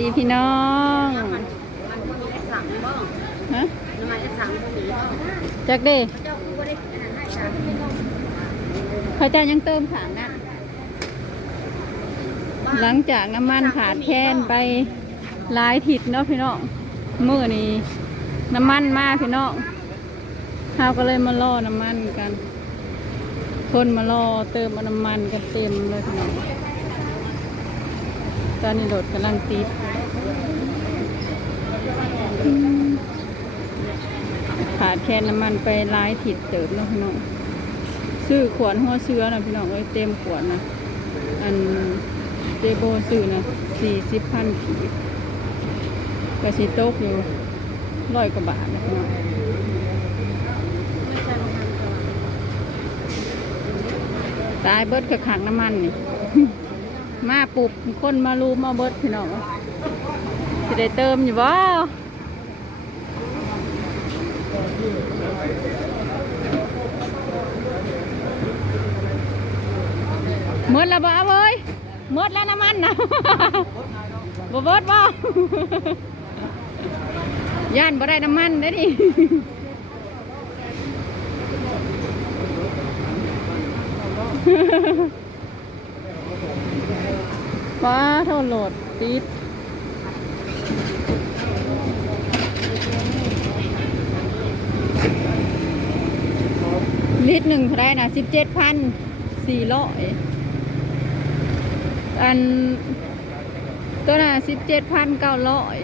ดีพี่น้องมันมันพวกนี้ได้สั่งบ้างฮะน้ำมันได้สั่งพวกนี้บ้างจักเด้เขาดให้สั่งเขาเจะยังเติมถังนะหลังจากน้ำมันขาดแคลนไปหลายทิศเนาะพี่น้องมื่อนี้น้ำมันมากพี่น้องเราก็เลยมารอน้ำมันกัน คนมารอเติมน้ำมันกันเต็มเลยพี่น้อง ตอนนี้รถกำลังติดขาดแคลนน้ำมันไปหลายทิศเติมเนาะพี่น้องซื้อขวดหัวเชื้อนะพี่น้องเอ้ยเต็มขวดนะ อันเจโบซื้อนะสี่สิบพันขีดกระสิโต๊กอยู่ร้อยกว่าบาทนะพี่น้องไม่ใช่ลงทางก่อนตายเบิดกับขังน้ำมันนี่ มาปุบคนมารูมาเบิดพี่น้องจะได้เติมอยู่บ่หมดแล้วบ่เอาเว้ยหมดแล้วน้ำมันนะบ่เบิดบ่ย่านบ่ได้น้ำมันได้อดิฟ้า เท่าโหลดติดลิตรหนึ่งเท่าไรนะสิบเจ็ดพันสี่ร้อยอันตัวน่ะสิบเจ็ดพันเก้าร้อย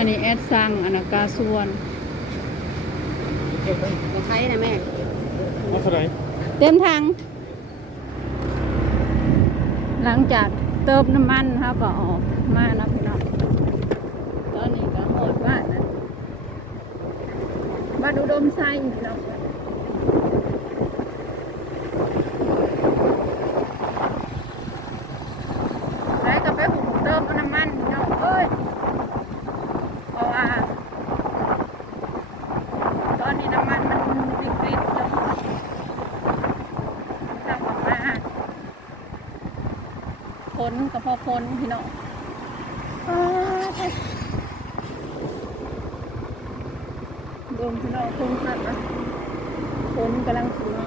อันนี้แอดสั่งอันนนกาส่วนจะใช้นะแม่เอาเท่าไหร่เต็มทาง หลังจากเติมน้ำมันครับก็ออกมานะพี่น้องตอนนี้ก็โหดมากนะมาดูดมไส้พี่น้องแล้วก็ไปหุงเติมน้ำมันพี่น้องเอ้ยเพราะว่า ตอนนี้น้ำมันมันวิกฤตจน ทำออกมาพ้ นก็พอพ้นพี่น้องอ้าวเฮ้ยดมพี่น้องพ้นครับนะพ้นกำลังถึงมา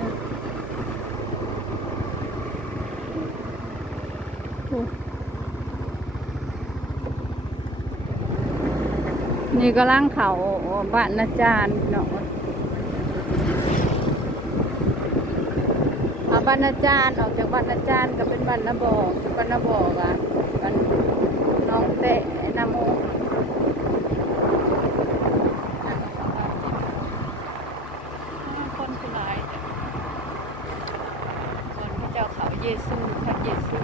โอ้นี่กำลังเขาบ้านนาจารย์พี่น้อง อาบรรณาจารย์ออกจากบรรณาจารย์ก็เป็นบรรณบอกบรรณบอกอะบรรน้องเตะนาโมคนคือหลายคนพระเจ้าเขาเยซูพระเยซู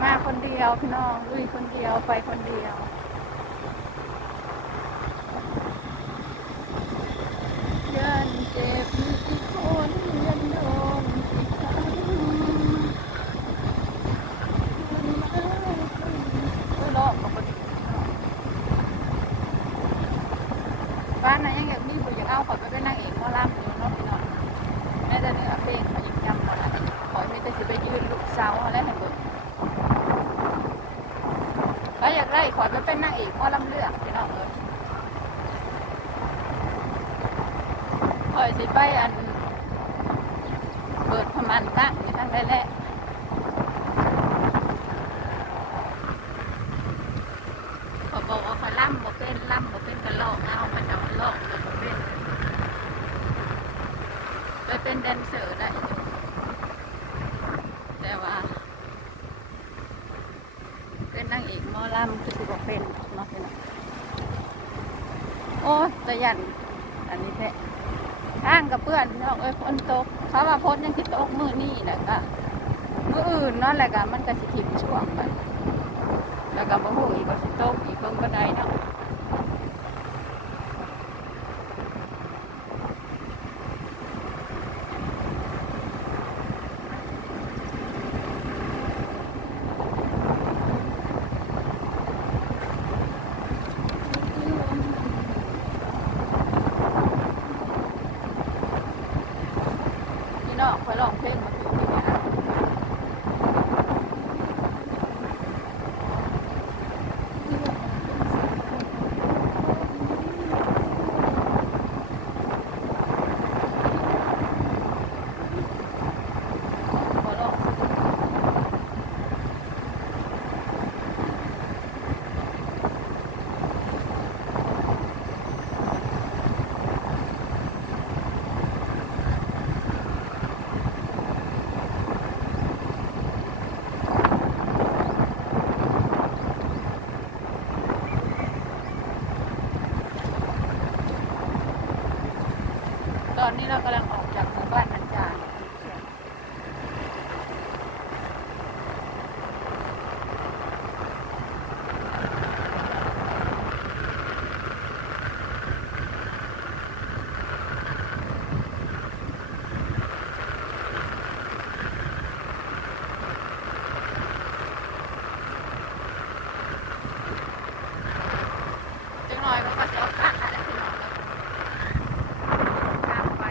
มาคนเดียวพี่น้องลุยคนเดียวไปคนเดียว ยันเจ็บที่คนยันโดนที่ทำมันลอกกับคนบ้านนั้นยังอยากมีผู้อยากเอาขอยไปเป็นนางเอกหมอลำอยู่เนาะพี่น้องแม่จะเนื้อเพลงเขายังจำมาได้ขอยไม่แต่สิไปยืนลูกสาวอะไรให้เบิด้าอยากได้ขอจะเป็นนางเอกหมอลำเรื่องพี่น้องเอ้ยคอยสิไปอัน เปิดพมันตั้งนี่ตั้งได้แล้วเขาบอกว่าเขาล่ำบ่เป็นล่ำบ่เป็นกระลอกเอามาจะมาลอกก็บ่เป็นไปเป็นแดนเซอร์ได้อยู่แต่ว่า เป็นนางเอกมอลำคือสิบ่เป็นเนาะเป็นโอ้ยแต่ยันอันนี้แท้ข้างกับเพื่อนเน้องเอ้ยฝนตกเขาว่าพ้นยังคิดตกมือนี่แหละก็มืออื่นนั่นแหละก็มันก็สิถิมช่วงมันแล้วก็บ่ฮู้อีกก็สิตกอีกเบิ่งบ่ได้เนาะ นี้เรากำลังออกจากหมู่บ้านอันจารย์จังหน่อยมันก็จะขาดอะไรพี่น้องเลยตามไป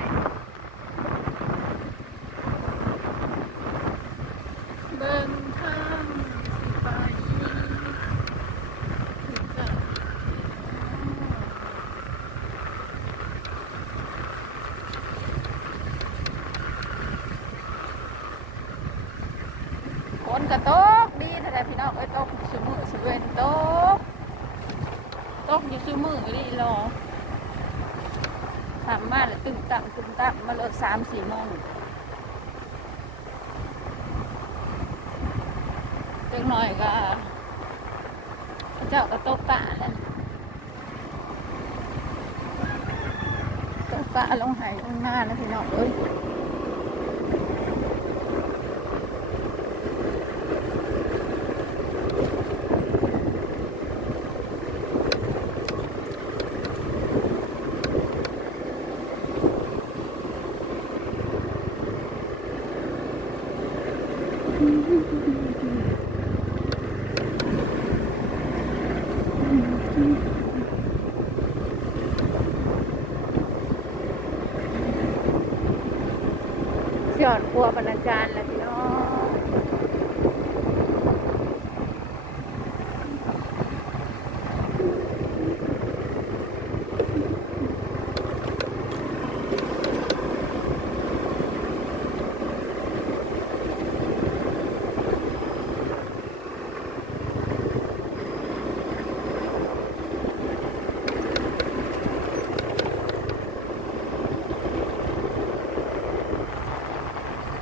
เบิ่งทางสิไปถึงจะฝ นก็ตกดีแต่ละพี่น้องเอ้ยตกสุมือสุเวนตกตกอยู่สุมือดีรอทำมาแล้วตึงตังตึงตังมาเลิกสามสี่โมงเล็กน้อยก็เจ้าก็ตกตาแล้วตกตาลงหายลงหน้าแล้วพี่น้องเอ้ย อดครัวบรรณาจารย์และพี่น้อง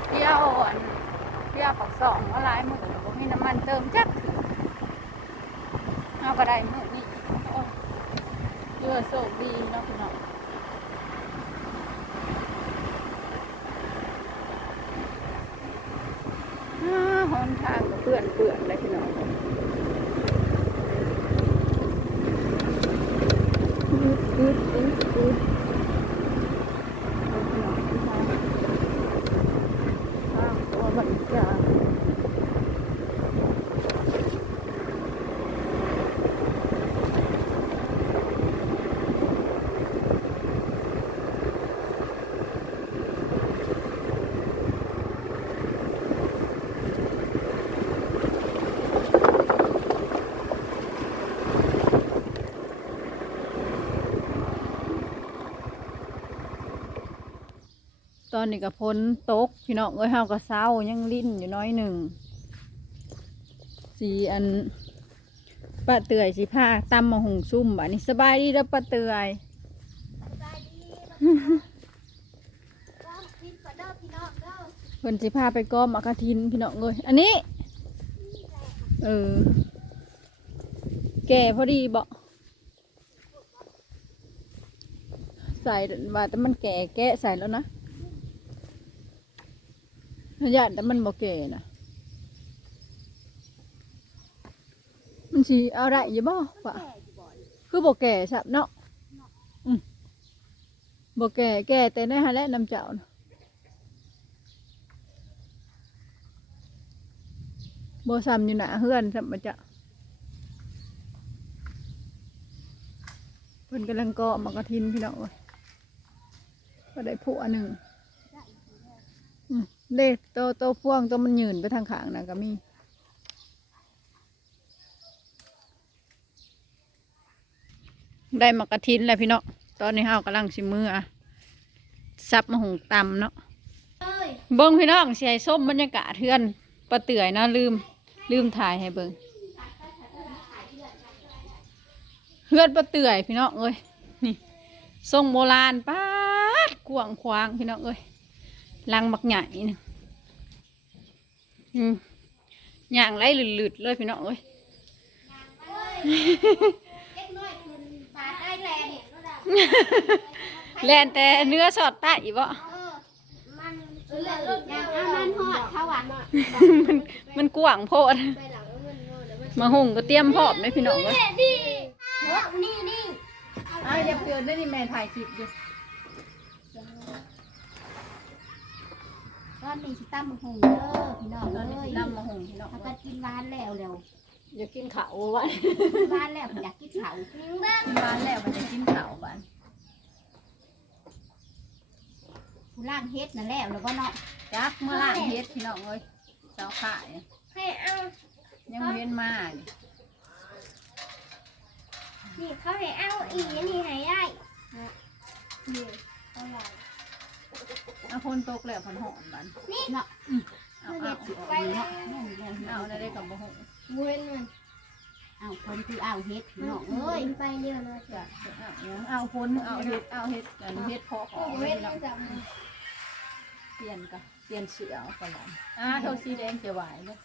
เที่ยวอันเที่ยวปักสองว่าหลายมือ บ่มีน้ำมันเติมจักเอาก็ได้มือนี่โอ้ยเรือโชคดีเนาะพี่น้องหอนทางเปื่อนเปื่อนเลยพี่น้องอืดอืดอืดอืดเอาพี่น้องพี่น้องทางตัวบันจา ตอนนี้ก็พ้นตก พี่น้องเอ้ยเฮาก็เศร้ายังลิ้นอยู่น้อยหนึ่ง สีอันป้าเตือยสีผ้าตำมาหุงซุ่มบัดนี้สบายดีแล้วป้าเตือยเพิ่นสิพาไปก้อมอากาทินพี่น้องเอ้ยอันนี้ เออ แก่พอดีบ่ใส่ว่าแต่มันแก่แกะใส่แล้วนะ ญาติแต่มันบ่แก่นะมันสิเอาได้อยู่บ่ปะคือบ่แก่สับเนาะอืมบ่แก่แก่แต่ในหาและน้ำเจ้านะบ่ซ้ำอยู่หน้าเฮือนซ้ำมาจ้ะเพิ่นกำลังเกาะมากระทินพี่น้องเอ้ยก็ได้ผัวหนึ่ง เด็กโตโตพ่วงตัวมันยืนไปทางขางนะก็มีได้มากระทินแล้วพี่น้องตอนนี้เฮากำลังสิมืออะซับมาหุงตำเนาะเบิ้งพี่น้องเสียส้มบรรยากาศเทือนปลาเตื่อยเนาะลืมลืมถ่ายให้เบิ้งเฮือนปลาเตื่อยพี่น้องเอ้ยนี่ทรงโบราณป้าดกวางควางพี่น้องเอ้ย ลังบักใหญ่นึงอืมย่างไรหลุดๆเลยพี่น้องเอ้ยแลนแต่เนื้อสอดใต้อีบ่มันมันกว้างโพด มาหุงก็เตรียมพร้อมไหมพี่น้องเว้ยนี่นี่เอาอย่าเกินได้นี่แม่ถ่ายคลิปอยู่ ตอนนี้สิตั้มหงเด้อพี่น้องตอนเอ้นี้ยนำมาหุงพี่น้องถ้าก็กินหวานแล้วแล้วอย่ากินข้าววันหวานแล้วอยากกินเขาร้านแล้วมันจะกินข้าวบ้านผู้ล่างเฮ็ดนั่นแล้วแล้วก็เนาะจักเมื่อล่างเฮ็ดพี่น้องเอ้ยเจ้าข่ายให้เอายังเว้นมานี่นี่เขาให้เอาอีนี่ให้ได้นี่เอาไว้ เอาคนตกแล้วพันหอนบ้านเนาะเอาเฮ็เอาดสิออกนี่เนาะนั่นแล้วเอาได้ได้กับบ่หงเว้นมันเอาคนคือเอาเฮ็ดพี่น้องเอ้เอ้ยยไปเยอะนะจ้ะเอาอย่างเอาคนเอาเฮ็ดเอาเฮ็ดอันเฮ็ดเพาะขโอ้องเว้เฮ็นดมัเนาะนจับเปลี่ยนกันเปลี่ยนเสือเอาก่อนละอ่าโทษสีแดงจะไหวเลย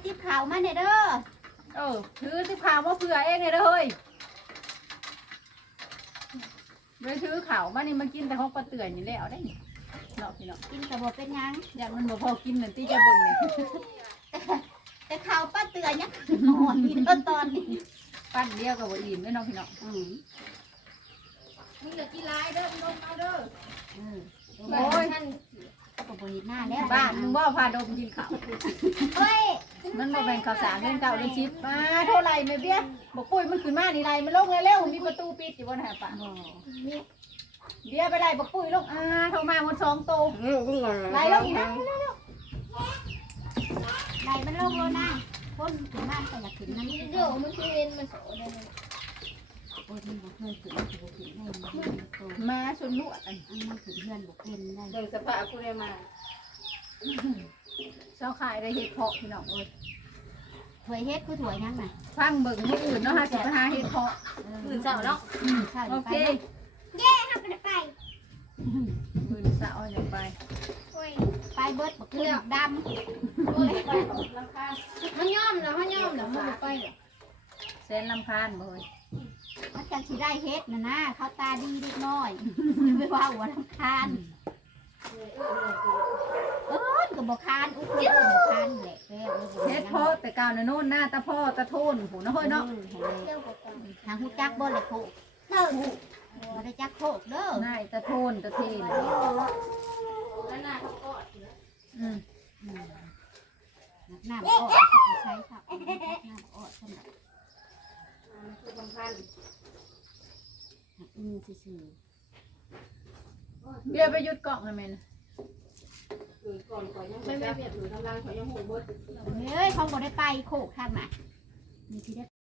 ไอ้ติ๊บข่าวมาเนี่ยเด้อ เออถือที่ข่าวมาเผื่อเองเลยเด้อเฮ้ยไปถือข่าวมานี่มากินแต่ของปลาเตือนอยู่แล้วได้นี่เนาะพี่เนาะกินกระบอกเป็นหยังอยากมันบ่พอกินนั่นที่จะเบิ่งเนี่ยแต่ข่าวป้าเตือนยังอ่อนนี่เด้อตอนนี้ปั้นเดียวกับบ่อิ่มได้อเนาะพี่เนาะอืมมึงอย่ากินลายเด้อมึงลงเอาเด้อเออโอ้ยท่านก็บ่เห็นหน้าแล้วบ้านมึงว่าพาดมกินข้าวเฮ้ย มันบ่แม่นข้าวสารเงินเก่าเงินชิปมาเท่าไหร่แม่เบี้ยบอกปุ้ยมันขึ้นมานี่ไรมันลงเร็วๆมีประตูปิดอยู่บนหาปะบ่นี่เบี้ยไปไล่บอกปุ้ยลงอ่าโทรมาหมดสองโตวไล่ลงอีกนะไหนมันลงแล้วนะคนขึ้นบ้านก็อยากขึ้นนั่นนี่นี่เดี๋ยวมันคือเว้นมันโสดเลยโอ้ยมันบ่เคยขึ้นมันบ่ขึ้นได้มันโตมาชนลวดอันอันมันขึ้นเพื่อนบ่เป็นได้เบิ่งสภาพกูได้มา เจ้าขายได้เห็ดเพาะพี่น้องเอ้ยถวยเฮ็ดคือถวยยังน่ะฟังเบิ่งมื้ออื่นเนาะฮะสิไปหาเห็ดเพาะอื่นเช้าเนาะอืมเช้าโอไปเคเย้ทำไปไปมื้อเสาร์อย่าไปโอ้ยไปเบิดบ่ขึ้นดำโอ้ยไปมันย่อมแล้วมันย่อมแล้วมันไปเหรอแสนลำคาญบ่เฮ้ยมันจังสิได้เฮ็ดน่ะนะเขาตาดีเล็กน้อย ไม่ว่าหัวลำคาญ เอิ้นก็บ่คานอุ้ยก็บ่คานแหละแป้วเห็ดพาะแต่กาวน่ะโน่นหน้าตาพ่อตาโทนหูนะเฮ้ยเนาะทางฮู้จักบ่เลยโคเติมบ่ได้จักโคกเด้อหน้าตาโทนตาเทนแล้วน่ะเขากอืมอืมน้ำอ้อก็ใช้ครับน้ำอ้อสำหรับคือสำคัญอืมซื่อ เบี้ยไปหยุดกล่องให้แม่นะไม่ไม่เปลี่ยนๆเฮ้ยเขาบ่ได้ไปโคกทางน่ะนี่สิได้